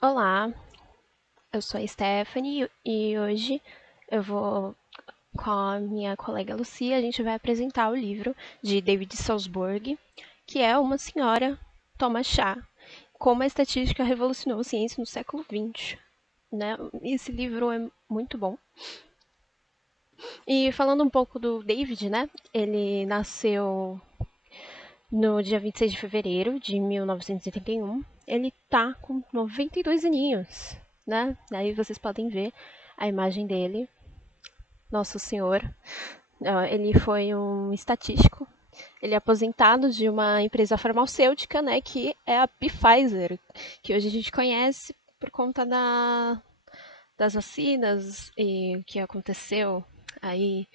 Olá, eu sou a Stephanie e hoje eu vou, com a minha colega Lucia, a gente vai apresentar o livro de David Salzburg, que é Uma Senhora Toma Chá, como a estatística revolucionou a ciência no século XX. Né? Esse livro é muito bom. E falando um pouco do David, né? Ele nasceu no dia 26 de fevereiro de 1981. Ele tá com 92 aninhos, né? Aí vocês podem ver a imagem dele. Nosso Senhor. Ele foi um estatístico. Ele é aposentado de uma empresa farmacêutica, né, que é a Pfizer, que hoje a gente conhece por conta das vacinas e o que aconteceu aí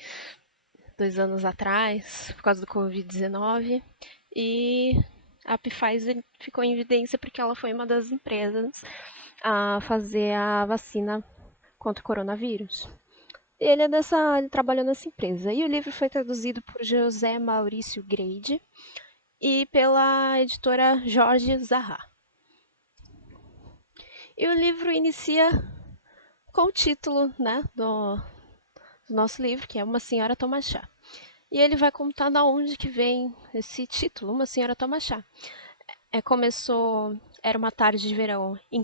2 anos atrás, por causa do Covid-19. E a Pfizer ficou em evidência porque ela foi uma das empresas a fazer a vacina contra o coronavírus. Ele trabalhou nessa empresa. E o livro foi traduzido por José Maurício Grade e pela editora Jorge Zaha. E o livro inicia com o título, né, do nosso livro, que é Uma Senhora Toma Chá. E ele vai contar de onde que vem esse título, Uma Senhora Toma Chá. Era uma tarde de verão em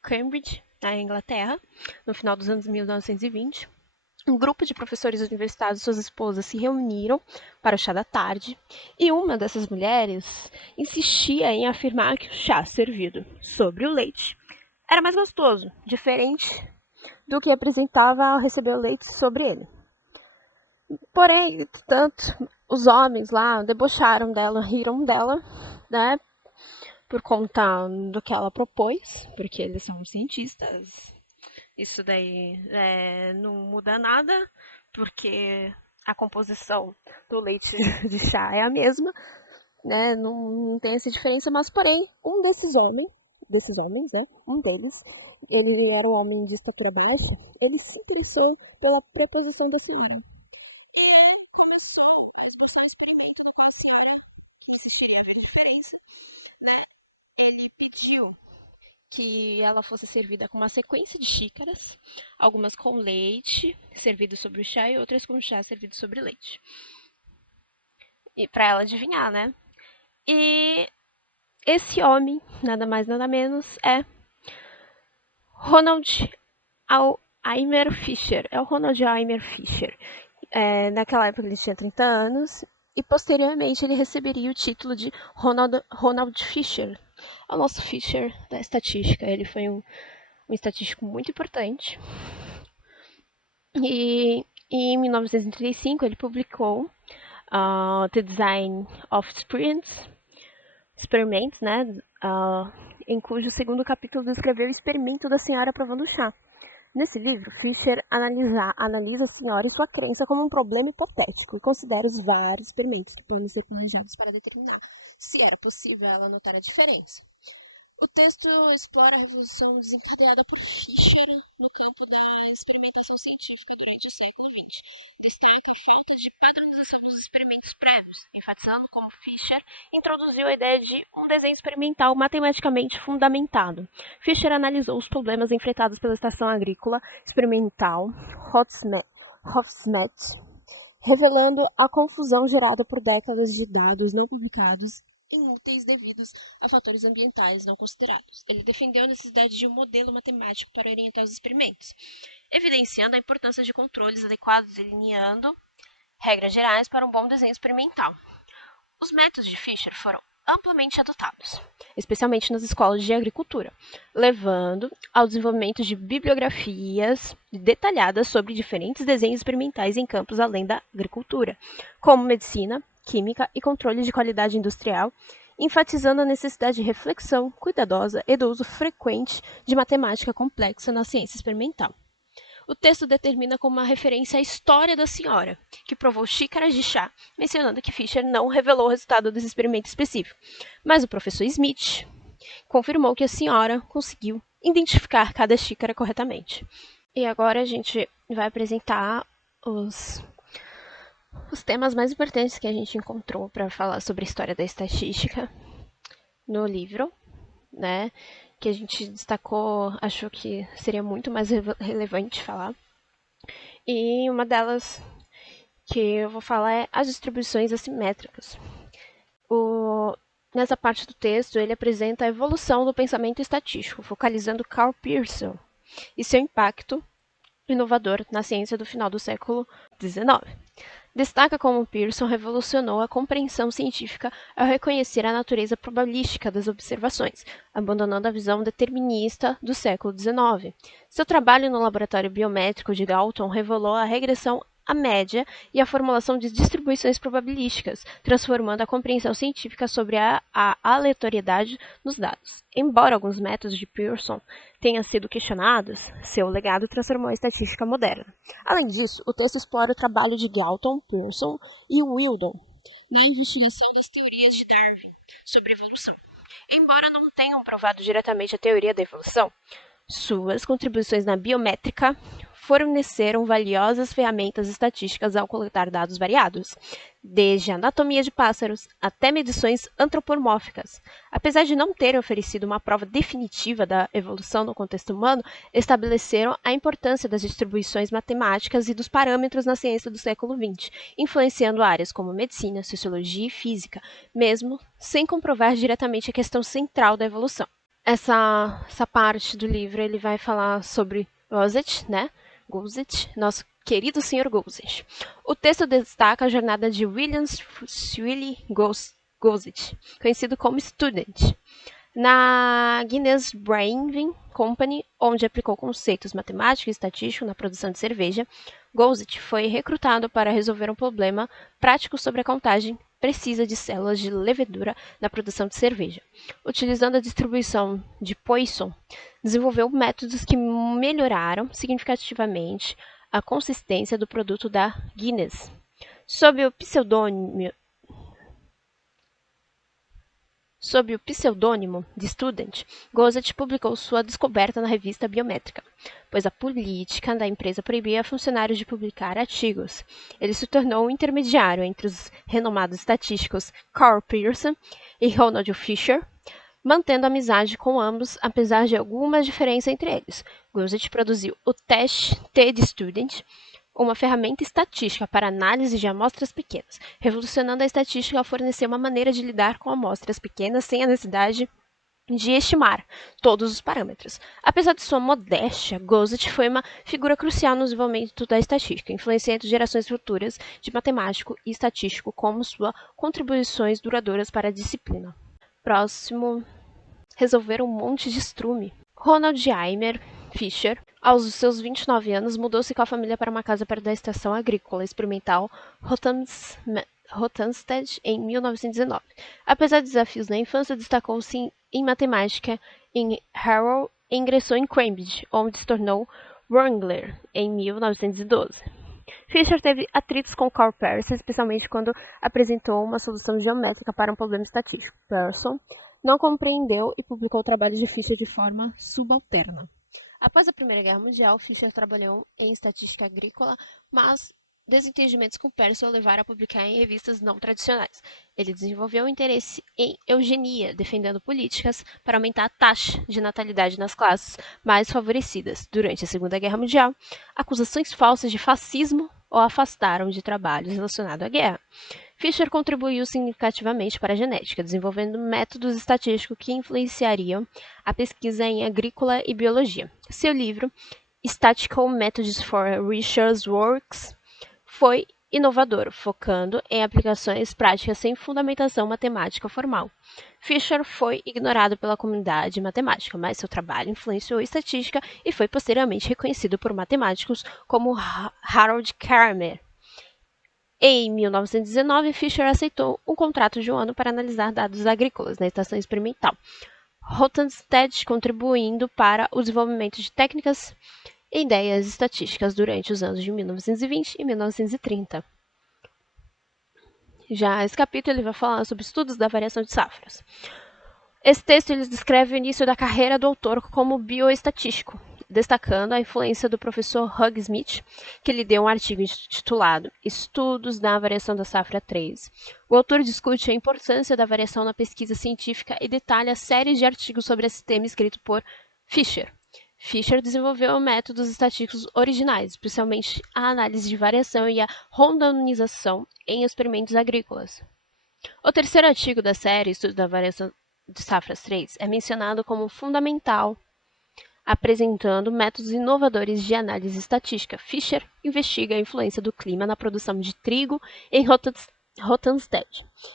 Cambridge, na Inglaterra, no final dos anos 1920. Um grupo de professores universitários e suas esposas se reuniram para o chá da tarde, e uma dessas mulheres insistia em afirmar que o chá servido sobre o leite era mais gostoso, diferente do que apresentava ao receber o leite sobre ele. Porém, tanto os homens lá debocharam dela, riram dela, né, por conta do que ela propôs, porque eles são cientistas. Isso daí não muda nada, porque a composição do leite de chá é a mesma, né? Não tem essa diferença, mas porém, um deles, ele era um homem de estatura baixa, ele se interessou pela proposição da senhora. E começou a esboçar um experimento no qual a senhora, que insistiria a ver diferença, né? Ele pediu que ela fosse servida com uma sequência de xícaras, algumas com leite servido sobre o chá e outras com chá servido sobre leite. E para ela adivinhar, né? E esse homem, nada mais nada menos, é Ronald Aimer Fisher. É o Ronald Aimer Fisher. Naquela época ele tinha 30 anos e posteriormente ele receberia o título de Ronald Fisher. É o nosso Fisher da estatística. Ele foi um estatístico muito importante. E em 1935 ele publicou The Design of Experiments, né? Em cujo segundo capítulo descreveu o experimento da senhora provando chá. Nesse livro, Fisher analisa a senhora e sua crença como um problema hipotético e considera os vários experimentos que podem ser planejados para determinar se era possível ela notar a diferença. O texto explora a revolução desencadeada por Fisher no campo da experimentação científica durante o século XX. Destaca a falta de padronização dos experimentos prévios, enfatizando como Fisher introduziu a ideia de um desenho experimental matematicamente fundamentado. Fisher analisou os problemas enfrentados pela estação agrícola experimental Hofsmet, revelando a confusão gerada por décadas de dados não publicados inúteis devidos a fatores ambientais não considerados. Ele defendeu a necessidade de um modelo matemático para orientar os experimentos, evidenciando a importância de controles adequados e delineando regras gerais para um bom desenho experimental. Os métodos de Fisher foram amplamente adotados, especialmente nas escolas de agricultura, levando ao desenvolvimento de bibliografias detalhadas sobre diferentes desenhos experimentais em campos além da agricultura, como medicina, química e controle de qualidade industrial, enfatizando a necessidade de reflexão cuidadosa e do uso frequente de matemática complexa na ciência experimental. O texto determina como uma referência a história da senhora, que provou xícaras de chá, mencionando que Fisher não revelou o resultado desse experimento específico, mas o professor Smith confirmou que a senhora conseguiu identificar cada xícara corretamente. E agora a gente vai apresentar os temas mais importantes que a gente encontrou para falar sobre a história da estatística no livro, né? que a gente destacou, achou que seria muito mais relevante falar. E uma delas que eu vou falar é as distribuições assimétricas. Nessa parte do texto, ele apresenta a evolução do pensamento estatístico, focalizando Karl Pearson e seu impacto inovador na ciência do final do século XIX. Destaca como Pearson revolucionou a compreensão científica ao reconhecer a natureza probabilística das observações, abandonando a visão determinista do século XIX. Seu trabalho no laboratório biométrico de Galton revelou a regressão à média e a formulação de distribuições probabilísticas, transformando a compreensão científica sobre a aleatoriedade nos dados. Embora alguns métodos de Pearson tenham sido questionados, seu legado transformou a estatística moderna. Além disso, o texto explora o trabalho de Galton, Pearson e Wheldon na investigação das teorias de Darwin sobre evolução. Embora não tenham provado diretamente a teoria da evolução, suas contribuições na biométrica forneceram valiosas ferramentas estatísticas ao coletar dados variados, desde anatomia de pássaros até medições antropomórficas. Apesar de não terem oferecido uma prova definitiva da evolução no contexto humano, estabeleceram a importância das distribuições matemáticas e dos parâmetros na ciência do século XX, influenciando áreas como medicina, sociologia e física, mesmo sem comprovar diretamente a questão central da evolução. Essa parte do livro ele vai falar sobre Gozet, nosso querido Sr. Gozet. O texto destaca a jornada de William Swilly Gozet, conhecido como Student, na Guinness Brewing Company, onde aplicou conceitos matemáticos e estatísticos na produção de cerveja. Gozet foi recrutado para resolver um problema prático sobre a contagem precisa de células de levedura na produção de cerveja. Utilizando a distribuição de Poisson, desenvolveu métodos que melhoraram significativamente a consistência do produto da Guinness. Sob o pseudônimo de Student, Gozet publicou sua descoberta na revista Biométrica, pois a política da empresa proibia funcionários de publicar artigos. Ele se tornou um intermediário entre os renomados estatísticos Karl Pearson e Ronald Fisher, mantendo amizade com ambos, apesar de algumas diferenças entre eles. Gozet produziu o teste T de Student, uma ferramenta estatística para análise de amostras pequenas, revolucionando a estatística ao fornecer uma maneira de lidar com amostras pequenas sem a necessidade de estimar todos os parâmetros. Apesar de sua modéstia, Gozet foi uma figura crucial no desenvolvimento da estatística, influenciando gerações futuras de matemático e estatístico como suas contribuições duradouras para a disciplina. Próximo, resolver um monte de estrume. Ronald Jaime Fisher, aos seus 29 anos, mudou-se com a família para uma casa perto da estação agrícola experimental Rothamsted em 1919. Apesar de desafios na infância, destacou-se em matemática em Harrow e ingressou em Cambridge, onde se tornou Wrangler em 1912. Fisher teve atritos com Karl Pearson, especialmente quando apresentou uma solução geométrica para um problema estatístico. Pearson não compreendeu e publicou o trabalho de Fisher de forma subalterna. Após a Primeira Guerra Mundial, Fisher trabalhou em estatística agrícola, mas desentendimentos com Pearson o levaram a publicar em revistas não tradicionais. Ele desenvolveu um interesse em eugenia, defendendo políticas para aumentar a taxa de natalidade nas classes mais favorecidas. Durante a Segunda Guerra Mundial, acusações falsas de fascismo o afastaram de trabalhos relacionados à guerra. Fisher contribuiu significativamente para a genética, desenvolvendo métodos estatísticos que influenciariam a pesquisa em agrícola e biologia. Seu livro, Statistical Methods for Research Works, foi inovador, focando em aplicações práticas sem fundamentação matemática formal. Fisher foi ignorado pela comunidade matemática, mas seu trabalho influenciou a estatística e foi posteriormente reconhecido por matemáticos como Harold Krammer. Em 1919, Fisher aceitou um contrato de um ano para analisar dados agrícolas na estação experimental Rothamsted, contribuindo para o desenvolvimento de técnicas e ideias estatísticas durante os anos de 1920 e 1930. Já esse capítulo ele vai falar sobre estudos da variação de safras. Esse texto ele descreve o início da carreira do autor como bioestatístico. destacando a influência do professor Hugh Smith, que lhe deu um artigo intitulado Estudos da Variação da Safra 3. O autor discute a importância da variação na pesquisa científica e detalha séries de artigos sobre esse tema escrito por Fisher. Fisher desenvolveu métodos estatísticos originais, especialmente a análise de variação e a randomização em experimentos agrícolas. O terceiro artigo da série Estudos da Variação de Safras 3 é mencionado como fundamental, apresentando métodos inovadores de análise estatística. Fisher investiga a influência do clima na produção de trigo em Rothamsted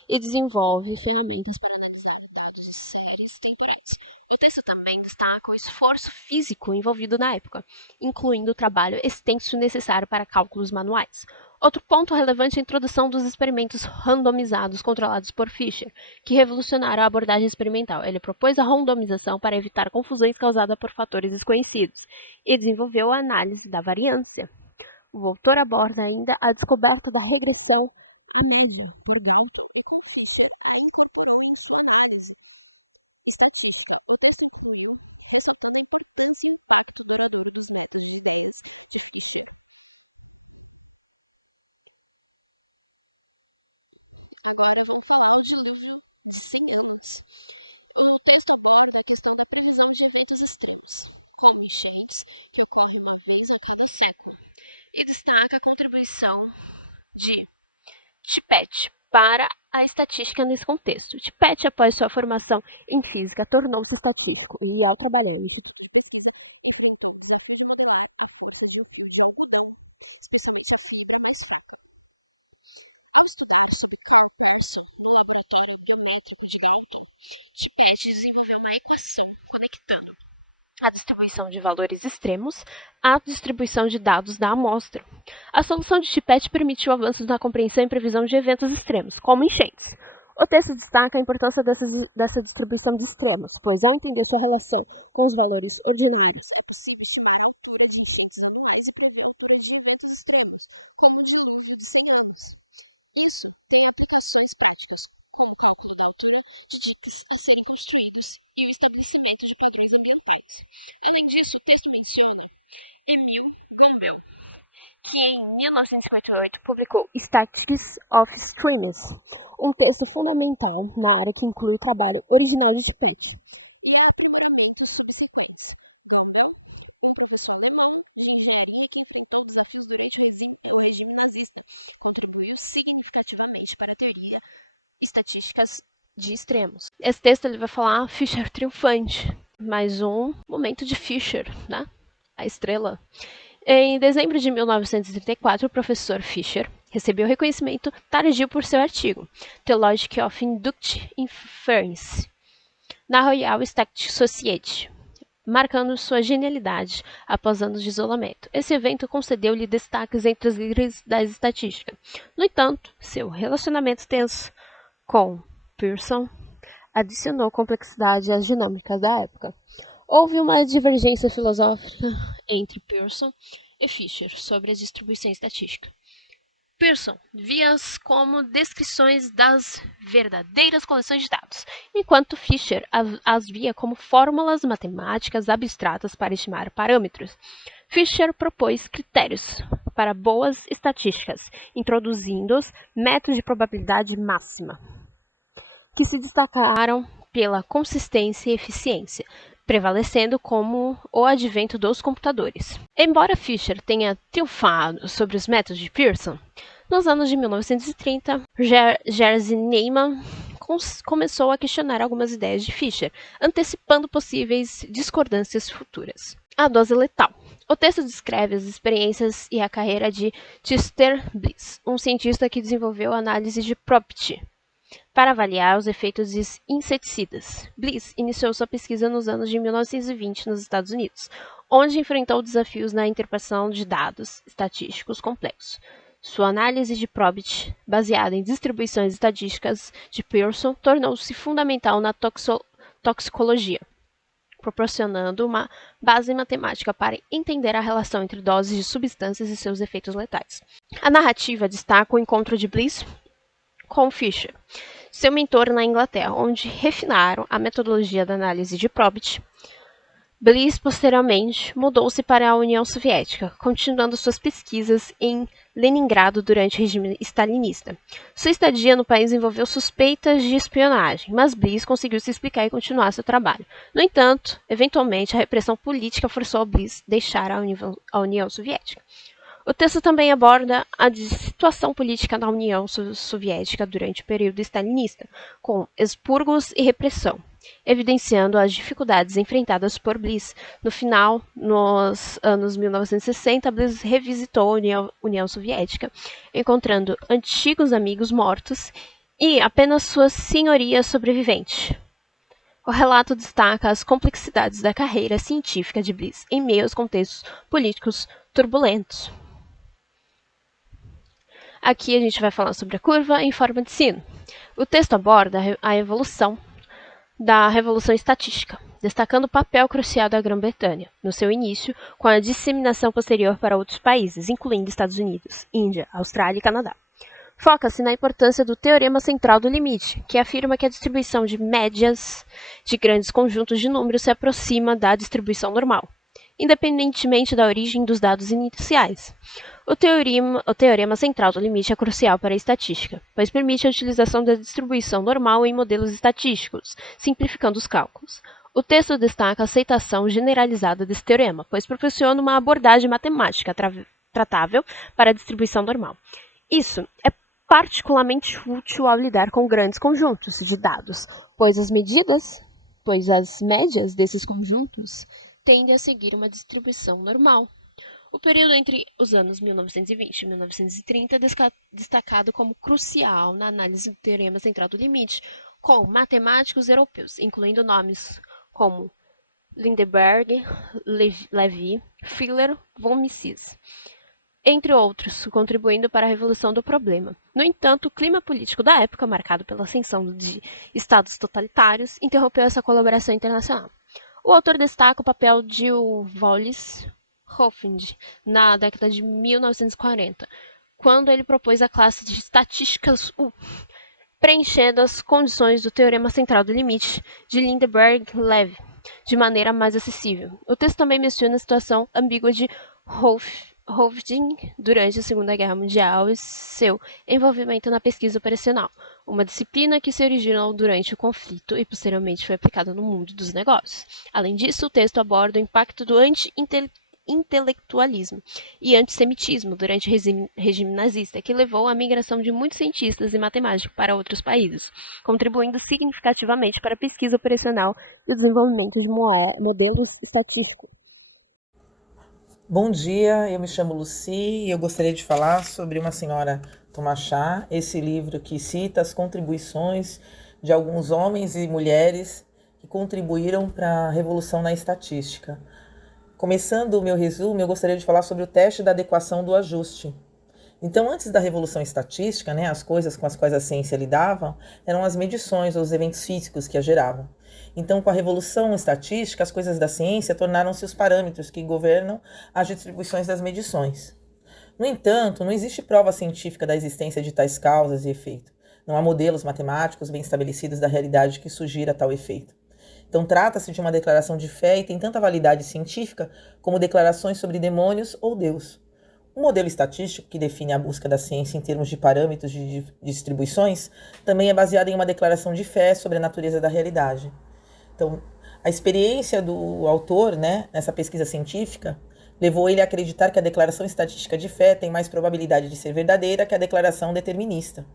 e desenvolve ferramentas para analisar dados de séries temporais. O texto também destaca o esforço físico envolvido na época, incluindo o trabalho extenso necessário para cálculos manuais. Outro ponto relevante é a introdução dos experimentos randomizados controlados por Fisher, que revolucionaram a abordagem experimental. Ele propôs a randomização para evitar confusões causadas por fatores desconhecidos e desenvolveu a análise da variância. O autor aborda ainda a descoberta da regressão à média por Galton e com Fisher a incorporou-se análise estatística. O texto ressaltou a importância e o impacto dos métodos e das ideias de Fisher. Agora vamos falar de um livro de 100 anos. O texto aborda a questão da previsão de eventos extremos, como enchentes, que ocorrem uma vez a cada século, e destaca a contribuição de Tippett para a estatística nesse contexto. Tippett, após sua formação em física, tornou-se estatístico e, ao trabalhar em especialmente a física mais foca. Ao estudar sobre Carl Pearson no laboratório biométrico de Galton, Tippett desenvolveu uma equação conectando a distribuição de valores extremos à distribuição de dados da amostra. A solução de Tippett permitiu avanços na compreensão e previsão de eventos extremos, como enchentes. O texto destaca a importância dessa distribuição de extremos, pois ao entender sua relação com os valores ordinários, é possível estimar a altura de enchentes anuais e prever a altura dos eventos extremos, como o dilúvio de 100 anos. Isso tem aplicações práticas, como o cálculo da altura de ditos a serem construídos e o estabelecimento de padrões ambientais. Além disso, o texto menciona Emil Gumbel, que em 1958 publicou Statistics of Streams, um texto fundamental na área que inclui o trabalho original de Tippett. Para a teoria estatísticas de extremos. Esse texto ele vai falar Fisher triunfante, mais um momento de Fisher, né? A estrela. Em dezembro de 1934, o professor Fisher recebeu reconhecimento tardio por seu artigo The Logic of Induced Inference na Royal Statistic Society, marcando sua genialidade após anos de isolamento. Esse evento concedeu-lhe destaques entre os líderes da estatística. No entanto, seu relacionamento tenso com Pearson adicionou complexidade às dinâmicas da época. Houve uma divergência filosófica entre Pearson e Fisher sobre a distribuição estatística. Pearson via-as como descrições das verdadeiras coleções de dados, enquanto Fisher as via como fórmulas matemáticas abstratas para estimar parâmetros. Fisher propôs critérios para boas estatísticas, introduzindo-os métodos de probabilidade máxima, que se destacaram pela consistência e eficiência, prevalecendo como o advento dos computadores. Embora Fisher tenha triunfado sobre os métodos de Pearson, nos anos de 1930, Jerzy Neyman começou a questionar algumas ideias de Fisher, antecipando possíveis discordâncias futuras. A dose letal. O texto descreve as experiências e a carreira de Chester Bliss, um cientista que desenvolveu a análise de probability para avaliar os efeitos de inseticidas. Bliss iniciou sua pesquisa nos anos de 1920 nos Estados Unidos, onde enfrentou desafios na interpretação de dados estatísticos complexos. Sua análise de probability, baseada em distribuições estatísticas de Pearson, tornou-se fundamental na toxicologia, proporcionando uma base matemática para entender a relação entre doses de substâncias e seus efeitos letais. A narrativa destaca o encontro de Bliss com Fisher, seu mentor na Inglaterra, onde refinaram a metodologia da análise de probability Bliss, posteriormente, mudou-se para a União Soviética, continuando suas pesquisas em Leningrado durante o regime stalinista. Sua estadia no país envolveu suspeitas de espionagem, mas Bliss conseguiu se explicar e continuar seu trabalho. No entanto, eventualmente, a repressão política forçou Bliss a deixar a União Soviética. O texto também aborda a situação política na União Soviética durante o período stalinista, com expurgos e repressão, evidenciando as dificuldades enfrentadas por Bliss. No final, nos anos 1960, Bliss revisitou a União Soviética, encontrando antigos amigos mortos e apenas sua senhoria sobrevivente. O relato destaca as complexidades da carreira científica de Bliss em meio aos contextos políticos turbulentos. Aqui a gente vai falar sobre a curva em forma de sino. O texto aborda a evolução da Revolução Estatística, destacando o papel crucial da Grã-Bretanha, no seu início, com a disseminação posterior para outros países, incluindo Estados Unidos, Índia, Austrália e Canadá. Foca-se na importância do Teorema Central do Limite, que afirma que a distribuição de médias de grandes conjuntos de números se aproxima da distribuição normal, independentemente da origem dos dados iniciais. O teorema central do limite é crucial para a estatística, pois permite a utilização da distribuição normal em modelos estatísticos, simplificando os cálculos. O texto destaca a aceitação generalizada desse teorema, pois proporciona uma abordagem matemática tratável para a distribuição normal. Isso é particularmente útil ao lidar com grandes conjuntos de dados, pois as médias desses conjuntos tendem a seguir uma distribuição normal. O período entre os anos 1920 e 1930 é destacado como crucial na análise do Teorema Central do Limite, com matemáticos europeus, incluindo nomes como Lindenberg, Levy, Filler, von Mises, entre outros, contribuindo para a revolução do problema. No entanto, o clima político da época, marcado pela ascensão de estados totalitários, interrompeu essa colaboração internacional. O autor destaca o papel de Wallace Hoffinger na década de 1940, quando ele propôs a classe de estatísticas U, preenchendo as condições do Teorema Central do Limite de Lindenberg-Levy de maneira mais acessível. O texto também menciona a situação ambígua de Hoffinger durante a Segunda Guerra Mundial e seu envolvimento na pesquisa operacional, uma disciplina que se originou durante o conflito e posteriormente foi aplicada no mundo dos negócios. Além disso, o texto aborda o impacto do anti-intelectualismo e antissemitismo durante o regime nazista, que levou à migração de muitos cientistas e matemáticos para outros países, contribuindo significativamente para a pesquisa operacional e o desenvolvimento de modelos estatísticos. Bom dia, eu me chamo Lucy e eu gostaria de falar sobre Uma Senhora Toma Chá, esse livro que cita as contribuições de alguns homens e mulheres que contribuíram para a revolução na estatística. Começando o meu resumo, eu gostaria de falar sobre o teste da adequação do ajuste. Então, antes da revolução estatística, as coisas com as quais a ciência lidava eram as medições ou os eventos físicos que a geravam. Então, com a revolução estatística, as coisas da ciência tornaram-se os parâmetros que governam as distribuições das medições. No entanto, não existe prova científica da existência de tais causas e efeito. Não há modelos matemáticos bem estabelecidos da realidade que sugira tal efeito. Então, trata-se de uma declaração de fé e tem tanta validade científica como declarações sobre demônios ou Deus. O modelo estatístico, que define a busca da ciência em termos de parâmetros de distribuições, também é baseado em uma declaração de fé sobre a natureza da realidade. Então, a experiência do autor, nessa pesquisa científica, levou ele a acreditar que a declaração estatística de fé tem mais probabilidade de ser verdadeira que a declaração determinista.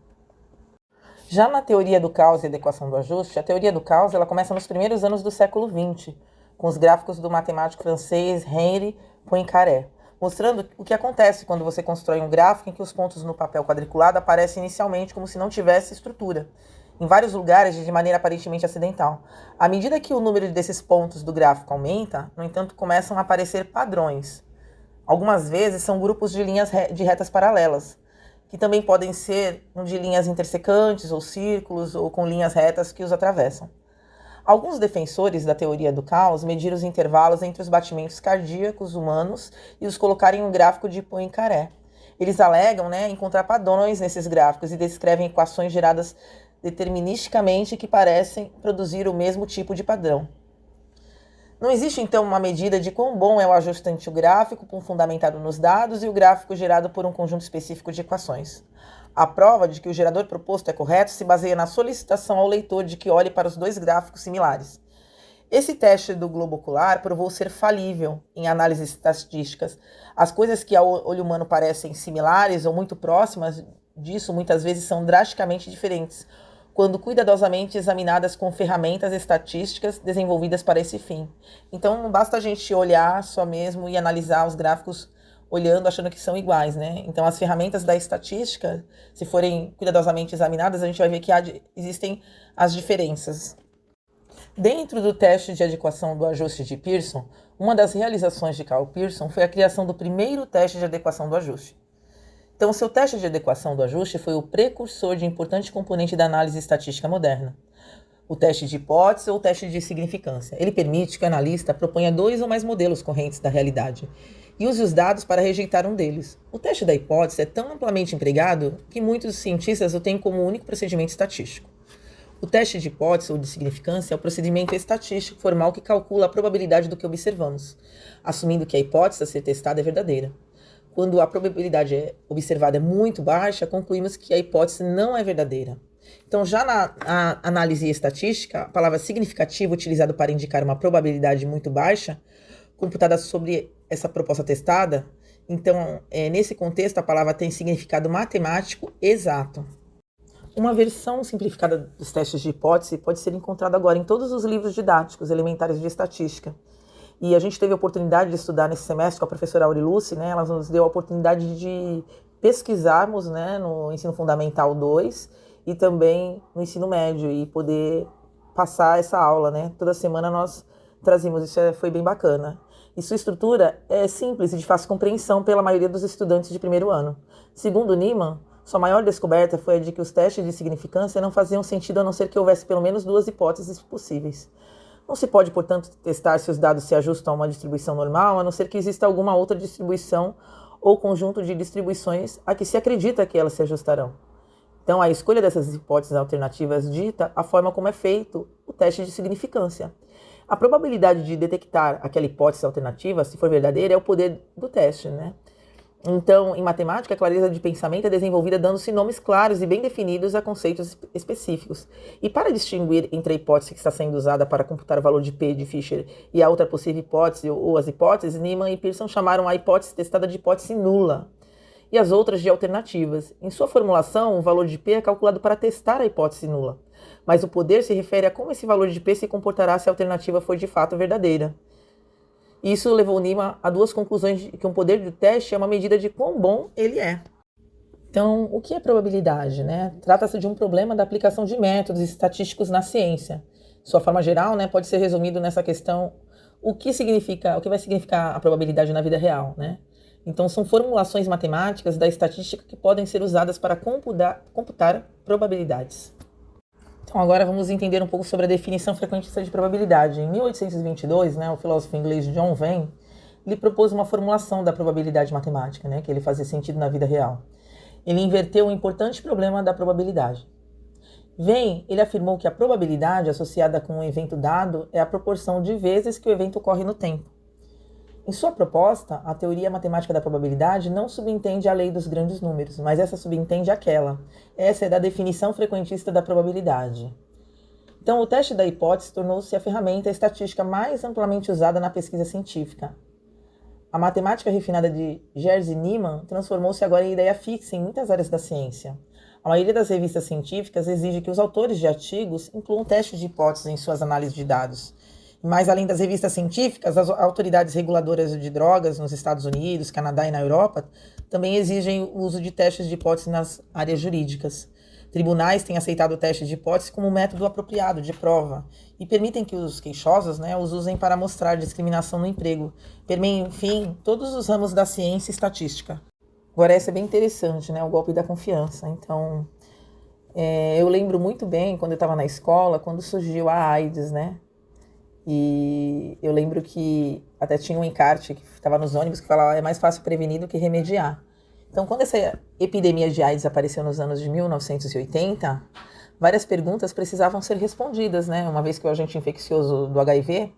Já na teoria do caos e adequação do ajuste, a teoria do caos ela começa nos primeiros anos do século XX, com os gráficos do matemático francês Henri Poincaré, mostrando o que acontece quando você constrói um gráfico em que os pontos no papel quadriculado aparecem inicialmente como se não tivesse estrutura, em vários lugares de maneira aparentemente acidental. À medida que o número desses pontos do gráfico aumenta, no entanto, começam a aparecer padrões. Algumas vezes são grupos de linhas de retas paralelas, que também podem ser de linhas intersecantes ou círculos ou com linhas retas que os atravessam. Alguns defensores da teoria do caos mediram os intervalos entre os batimentos cardíacos humanos e os colocaram em um gráfico de Poincaré. Eles alegam encontrar padrões nesses gráficos e descrevem equações geradas deterministicamente que parecem produzir o mesmo tipo de padrão. Não existe, então, uma medida de quão bom é o ajustante gráfico fundamentado nos dados e o gráfico gerado por um conjunto específico de equações. A prova de que o gerador proposto é correto se baseia na solicitação ao leitor de que olhe para os dois gráficos similares. Esse teste do globo ocular provou ser falível em análises estatísticas. As coisas que ao olho humano parecem similares ou muito próximas disso muitas vezes são drasticamente diferentes, quando cuidadosamente examinadas com ferramentas estatísticas desenvolvidas para esse fim. Então não basta a gente olhar só mesmo e analisar os gráficos olhando, achando que são iguais, né? Então as ferramentas da estatística, se forem cuidadosamente examinadas, a gente vai ver que existem as diferenças. Dentro do teste de adequação do ajuste de Pearson, uma das realizações de Karl Pearson foi a criação do primeiro teste de adequação do ajuste. Então, o seu teste de adequação do ajuste foi o precursor de importante componente da análise estatística moderna. O teste de hipótese ou o teste de significância. Ele permite que o analista proponha 2 ou mais modelos correntes da realidade e use os dados para rejeitar um deles. O teste da hipótese é tão amplamente empregado que muitos cientistas o têm como único procedimento estatístico. O teste de hipótese ou de significância é o procedimento estatístico formal que calcula a probabilidade do que observamos, assumindo que a hipótese a ser testada é verdadeira. Quando a probabilidade observada é muito baixa, concluímos que a hipótese não é verdadeira. Então, já na análise estatística, a palavra significativa, utilizada para indicar uma probabilidade muito baixa, computada sobre essa proposta testada, então, nesse contexto, a palavra tem significado matemático exato. Uma versão simplificada dos testes de hipótese pode ser encontrada agora em todos os livros didáticos elementares de estatística. E a gente teve a oportunidade de estudar nesse semestre com a professora Auriluce, né? Ela nos deu a oportunidade de pesquisarmos, né, no ensino fundamental 2 e também no ensino médio e poder passar essa aula, né? Toda semana nós trazíamos, isso foi bem bacana. E sua estrutura é simples e de fácil compreensão pela maioria dos estudantes de primeiro ano. Segundo Niemann, sua maior descoberta foi a de que os testes de significância não faziam sentido a não ser que houvesse pelo menos 2 hipóteses possíveis. Não se pode, portanto, testar se os dados se ajustam a uma distribuição normal, a não ser que exista alguma outra distribuição ou conjunto de distribuições a que se acredita que elas se ajustarão. Então, a escolha dessas hipóteses alternativas dita a forma como é feito o teste de significância. A probabilidade de detectar aquela hipótese alternativa, se for verdadeira, é o poder do teste, né? Então, em matemática, a clareza de pensamento é desenvolvida dando-se nomes claros e bem definidos a conceitos específicos. E para distinguir entre a hipótese que está sendo usada para computar o valor de P de Fisher e a outra possível hipótese ou as hipóteses, Niemann e Pearson chamaram a hipótese testada de hipótese nula e as outras de alternativas. Em sua formulação, o valor de P é calculado para testar a hipótese nula, mas o poder se refere a como esse valor de P se comportará se a alternativa for de fato verdadeira. Isso levou Niemann a 2 conclusões de que um poder de teste é uma medida de quão bom ele é. Então, o que é probabilidade, né? Trata-se de um problema da aplicação de métodos estatísticos na ciência. Sua forma geral, né, pode ser resumido nessa questão: o que vai significar a probabilidade na vida real, né? Então, são formulações matemáticas da estatística que podem ser usadas para computar probabilidades. Então, agora vamos entender um pouco sobre a definição frequentista de probabilidade. Em 1822, né, o filósofo inglês John Vane, ele propôs uma formulação da probabilidade matemática, né, que ele fazia sentido na vida real. Ele inverteu um importante problema da probabilidade. Vane, ele afirmou que a probabilidade associada com um evento dado é a proporção de vezes que o evento ocorre no tempo. Em sua proposta, a teoria matemática da probabilidade não subentende a lei dos grandes números, mas essa subentende aquela. Essa é da definição frequentista da probabilidade. Então, o teste da hipótese tornou-se a ferramenta estatística mais amplamente usada na pesquisa científica. A matemática refinada de Jerzy Niemann transformou-se agora em ideia fixa em muitas áreas da ciência. A maioria das revistas científicas exige que os autores de artigos incluam testes de hipótese em suas análises de dados. Mas, além das revistas científicas, as autoridades reguladoras de drogas nos Estados Unidos, Canadá e na Europa também exigem o uso de testes de hipótese nas áreas jurídicas. Tribunais têm aceitado o teste de hipótese como um método apropriado de prova e permitem que os queixosos, né, os usem para mostrar discriminação no emprego. Permeiam, enfim, todos os ramos da ciência e estatística. Agora, essa é bem interessante, né, o golpe da confiança. Então, eu lembro muito bem, quando eu estava na escola, quando surgiu a AIDS, né? E eu lembro que até tinha um encarte que estava nos ônibus que falava: é mais fácil prevenir do que remediar. Então, quando essa epidemia de AIDS apareceu nos anos de 1980, várias perguntas precisavam ser respondidas, né? Uma vez que o agente infeccioso do HIV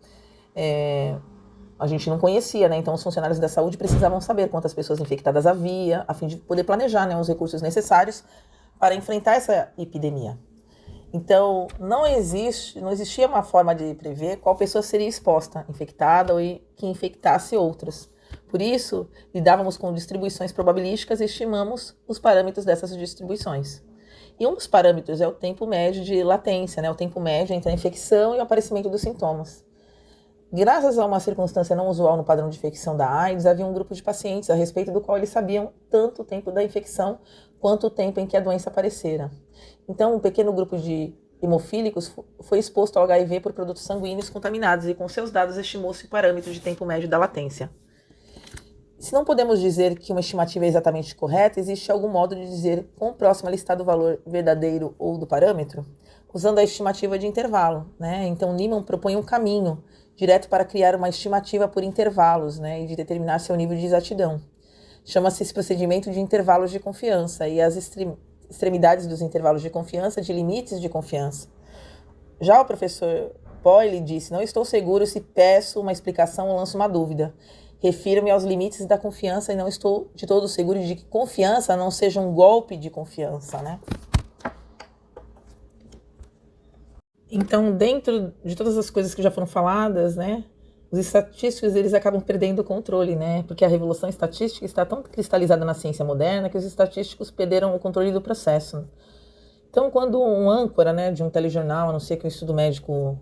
a gente não conhecia, né? Então os funcionários da saúde precisavam saber quantas pessoas infectadas havia, a fim de poder planejar, né, os recursos necessários para enfrentar essa epidemia. Então, não existia uma forma de prever qual pessoa seria exposta, infectada ou que infectasse outras. Por isso, lidávamos com distribuições probabilísticas e estimamos os parâmetros dessas distribuições. E um dos parâmetros é o tempo médio de latência, né? O tempo médio entre a infecção e o aparecimento dos sintomas. Graças a uma circunstância não usual no padrão de infecção da AIDS, havia um grupo de pacientes a respeito do qual eles sabiam tanto o tempo da infecção quanto o tempo em que a doença aparecera. Então, um pequeno grupo de hemofílicos foi exposto ao HIV por produtos sanguíneos contaminados e, com seus dados, estimou-se o parâmetro de tempo médio da latência. Se não podemos dizer que uma estimativa é exatamente correta, existe algum modo de dizer quão próximo ela está do valor verdadeiro ou do parâmetro? Usando a estimativa de intervalo, né? Então, Niemann propõe um caminho direto para criar uma estimativa por intervalos, né? E de determinar seu nível de exatidão. Chama-se esse procedimento de intervalos de confiança e as extremidades dos intervalos de confiança de limites de confiança. Já o professor Boyle disse: não estou seguro se peço uma explicação ou lanço uma dúvida. Refiro-me aos limites da confiança e não estou de todo seguro de que confiança não seja um golpe de confiança, né? Então, dentro de todas as coisas que já foram faladas, né, os estatísticos eles acabam perdendo o controle, né? Porque a revolução estatística está tão cristalizada na ciência moderna que os estatísticos perderam o controle do processo. Então, quando um âncora, né, de um telejornal, a não ser que um estudo médico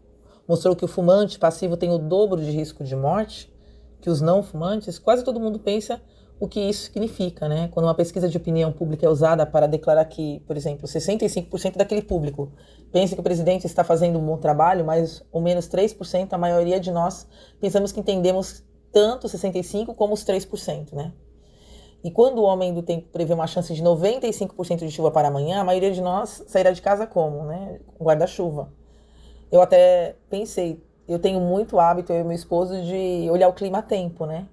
mostrou que o fumante passivo tem o dobro de risco de morte que os não fumantes, quase todo mundo pensa o que isso significa, né? Quando uma pesquisa de opinião pública é usada para declarar que, por exemplo, 65% daquele público pensa que o presidente está fazendo um bom trabalho, mais ou menos 3%, a maioria de nós pensamos que entendemos tanto 65% como os 3%, né? E quando o homem do tempo prevê uma chance de 95% de chuva para amanhã, a maioria de nós sairá de casa como, né? Com guarda-chuva. Eu até pensei, eu tenho muito hábito, eu e meu esposo, de olhar o clima a tempo, né?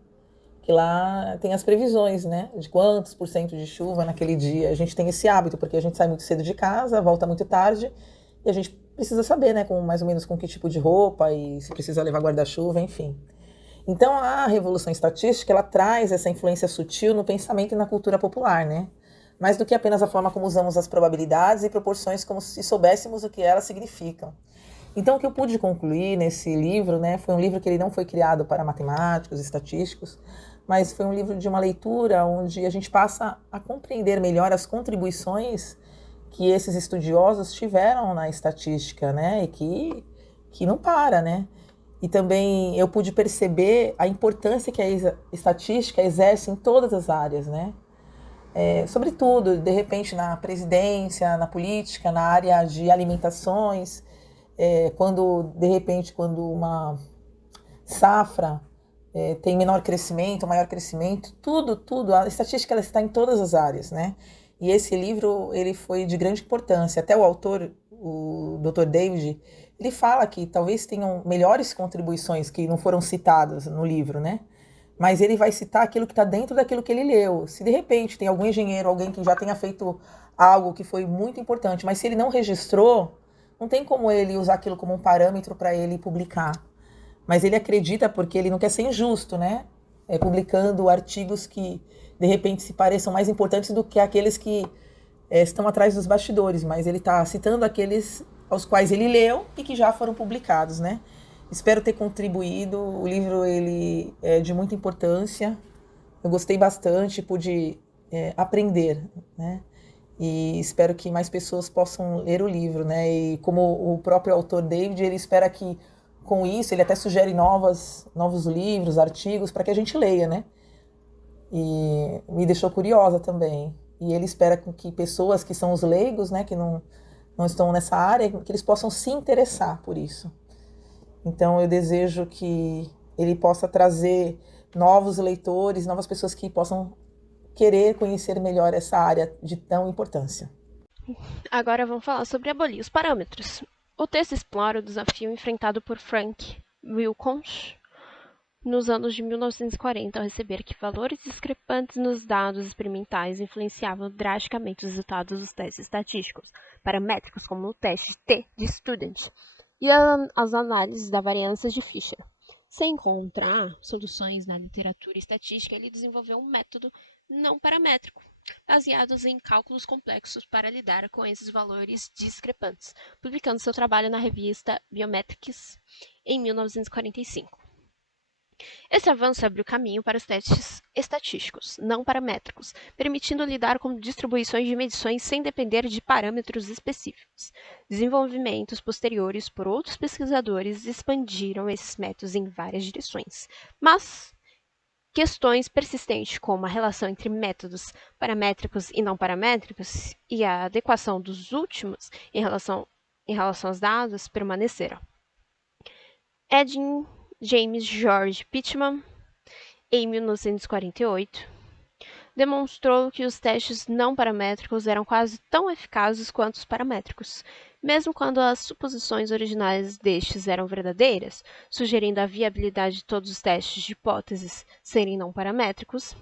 Que lá tem as previsões, né? De quantos por cento de chuva naquele dia. A gente tem esse hábito, porque a gente sai muito cedo de casa, volta muito tarde, e a gente precisa saber, né? Mais ou menos com que tipo de roupa, e se precisa levar guarda-chuva, enfim. Então, a revolução estatística, ela traz essa influência sutil no pensamento e na cultura popular, né? Mais do que apenas a forma como usamos as probabilidades e proporções como se soubéssemos o que elas significam. Então, o que eu pude concluir nesse livro, né, foi um livro que ele não foi criado para matemáticos, estatísticos, mas foi um livro de uma leitura onde a gente passa a compreender melhor as contribuições que esses estudiosos tiveram na estatística, né, e que não para, né. E também eu pude perceber a importância que a estatística exerce em todas as áreas, né. Sobretudo, de repente, na presidência, na política, na área de alimentações, quando uma safra tem menor crescimento, maior crescimento, tudo, a estatística ela está em todas as áreas, né? E esse livro, ele foi de grande importância. Até o autor, o Dr. David, ele fala que talvez tenham melhores contribuições que não foram citadas no livro, né? Mas ele vai citar aquilo que está dentro daquilo que ele leu. Se de repente tem algum engenheiro, alguém que já tenha feito algo que foi muito importante, mas se ele não registrou, não tem como ele usar aquilo como um parâmetro para ele publicar. Mas ele acredita porque ele não quer ser injusto, né? Publicando artigos que, de repente, se pareçam mais importantes do que aqueles que estão atrás dos bastidores. Mas ele está citando aqueles aos quais ele leu e que já foram publicados, né? Espero ter contribuído. O livro ele é de muita importância. Eu gostei bastante, pude aprender, né? E espero que mais pessoas possam ler o livro, né? E como o próprio autor David, ele espera que com isso, ele até sugere novos livros, artigos, para que a gente leia, né? E me deixou curiosa também. E ele espera que pessoas que são os leigos, né, que não estão nessa área, que eles possam se interessar por isso. Então, eu desejo que ele possa trazer novos leitores, novas pessoas que possam querer conhecer melhor essa área de tão importância. Agora vamos falar sobre abolir os parâmetros. O texto explora o desafio enfrentado por Frank Wilcox nos anos de 1940 ao receber que valores discrepantes nos dados experimentais influenciavam drasticamente os resultados dos testes estatísticos, paramétricos como o teste T de Student e as análises da variância de Fisher. Sem encontrar soluções na literatura estatística, ele desenvolveu um método não paramétrico, baseados em cálculos complexos para lidar com esses valores discrepantes, publicando seu trabalho na revista Biometrics em 1945. Esse avanço abriu caminho para os testes estatísticos, não paramétricos, permitindo lidar com distribuições de medições sem depender de parâmetros específicos. Desenvolvimentos posteriores por outros pesquisadores expandiram esses métodos em várias direções, mas questões persistentes como a relação entre métodos paramétricos e não paramétricos e a adequação dos últimos em relação aos dados permaneceram. Edwin James George Pitman, em 1948, demonstrou que os testes não paramétricos eram quase tão eficazes quanto os paramétricos, mesmo quando as suposições originais destes eram verdadeiras, sugerindo a viabilidade de todos os testes de hipóteses serem não paramétricos.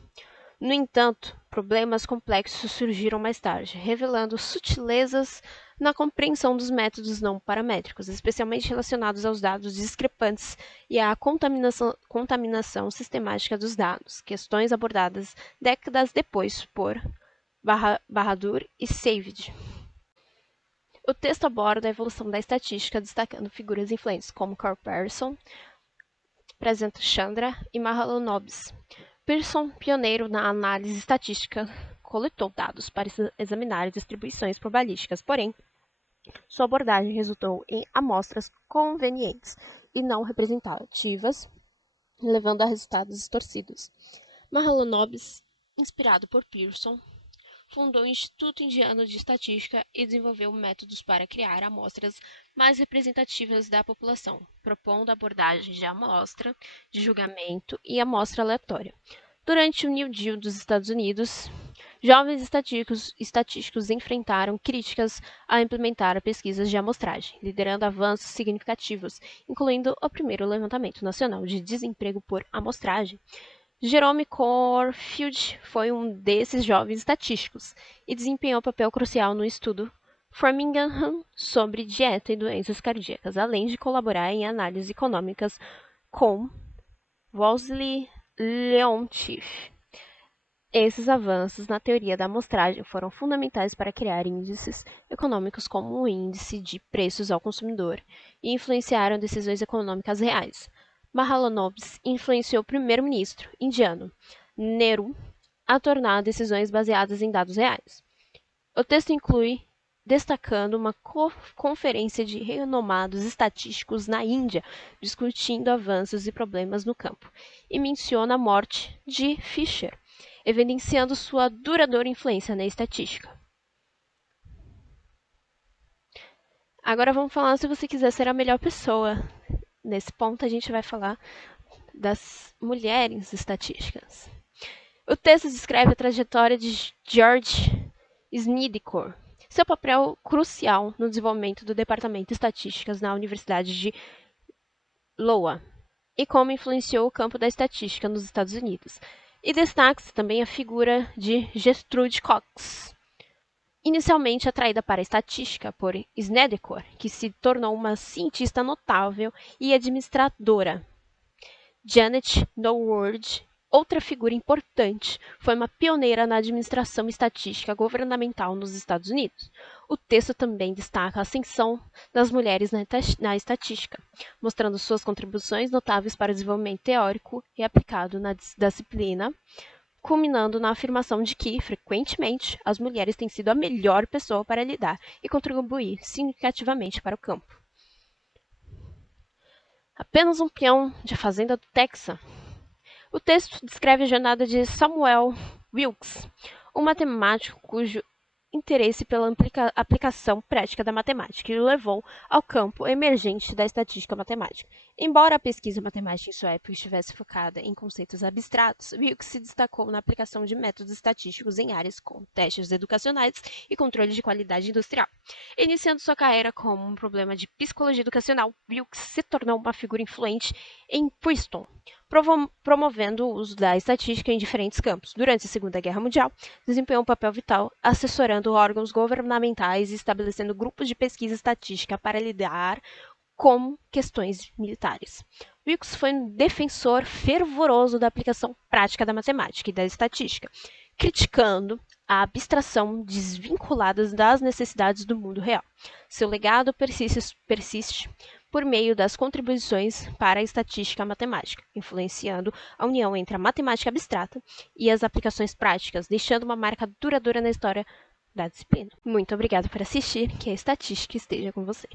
No entanto, problemas complexos surgiram mais tarde, revelando sutilezas na compreensão dos métodos não paramétricos, especialmente relacionados aos dados discrepantes e à contaminação sistemática dos dados, questões abordadas décadas depois por Bahadur e Savage. O texto aborda a evolução da estatística, destacando figuras influentes como Carl Pearson, Prasanth Chandra e Mahalanobis. Pearson, pioneiro na análise estatística, coletou dados para examinar distribuições probabilísticas, porém, sua abordagem resultou em amostras convenientes e não representativas, levando a resultados distorcidos. Mahalanobis, inspirado por Pearson, fundou o Instituto Indiano de Estatística e desenvolveu métodos para criar amostras mais representativas da população, propondo abordagens de amostra, de julgamento e amostra aleatória. Durante o New Deal dos Estados Unidos, jovens estatísticos enfrentaram críticas a implementar pesquisas de amostragem, liderando avanços significativos, incluindo o primeiro levantamento nacional de desemprego por amostragem. Jerome Corfield foi um desses jovens estatísticos e desempenhou papel crucial no estudo Framingham sobre dieta e doenças cardíacas, além de colaborar em análises econômicas com Wolseley Leontief. Esses avanços na teoria da amostragem foram fundamentais para criar índices econômicos como o índice de preços ao consumidor e influenciaram decisões econômicas reais. Mahalanobis influenciou o primeiro-ministro indiano, Nehru, a tornar decisões baseadas em dados reais. O texto inclui destacando uma conferência de renomados estatísticos na Índia, discutindo avanços e problemas no campo, e menciona a morte de Fisher, evidenciando sua duradoura influência na estatística. Agora vamos falar se você quiser ser a melhor pessoa. Nesse ponto a gente vai falar das mulheres estatísticas. O texto descreve a trajetória de George Snedecor, seu papel crucial no desenvolvimento do Departamento de Estatísticas na Universidade de Iowa e como influenciou o campo da estatística nos Estados Unidos. E destaca-se também a figura de Gertrude Cox, inicialmente atraída para a estatística por Snedecor, que se tornou uma cientista notável e administradora. Janet Norwood, outra figura importante, foi uma pioneira na administração estatística governamental nos Estados Unidos. O texto também destaca a ascensão das mulheres na estatística, mostrando suas contribuições notáveis para o desenvolvimento teórico e aplicado na disciplina, culminando na afirmação de que, frequentemente, as mulheres têm sido a melhor pessoa para lidar e contribuir significativamente para o campo. Apenas um peão de fazenda do Texas. O texto descreve a jornada de Samuel Wilks, um matemático cujo interesse pela aplicação prática da matemática e o levou ao campo emergente da estatística matemática. Embora a pesquisa matemática em sua época estivesse focada em conceitos abstratos, Wilks se destacou na aplicação de métodos estatísticos em áreas como testes educacionais e controle de qualidade industrial. Iniciando sua carreira como um problema de psicologia educacional, Wilks se tornou uma figura influente em Princeton, promovendo o uso da estatística em diferentes campos. Durante a Segunda Guerra Mundial, desempenhou um papel vital assessorando órgãos governamentais e estabelecendo grupos de pesquisa estatística para lidar com questões militares. Wilkes foi um defensor fervoroso da aplicação prática da matemática e da estatística, criticando a abstração desvinculada das necessidades do mundo real. Seu legado persiste por meio das contribuições para a estatística matemática, influenciando a união entre a matemática abstrata e as aplicações práticas, deixando uma marca duradoura na história da disciplina. Muito obrigada por assistir, que a estatística esteja com você.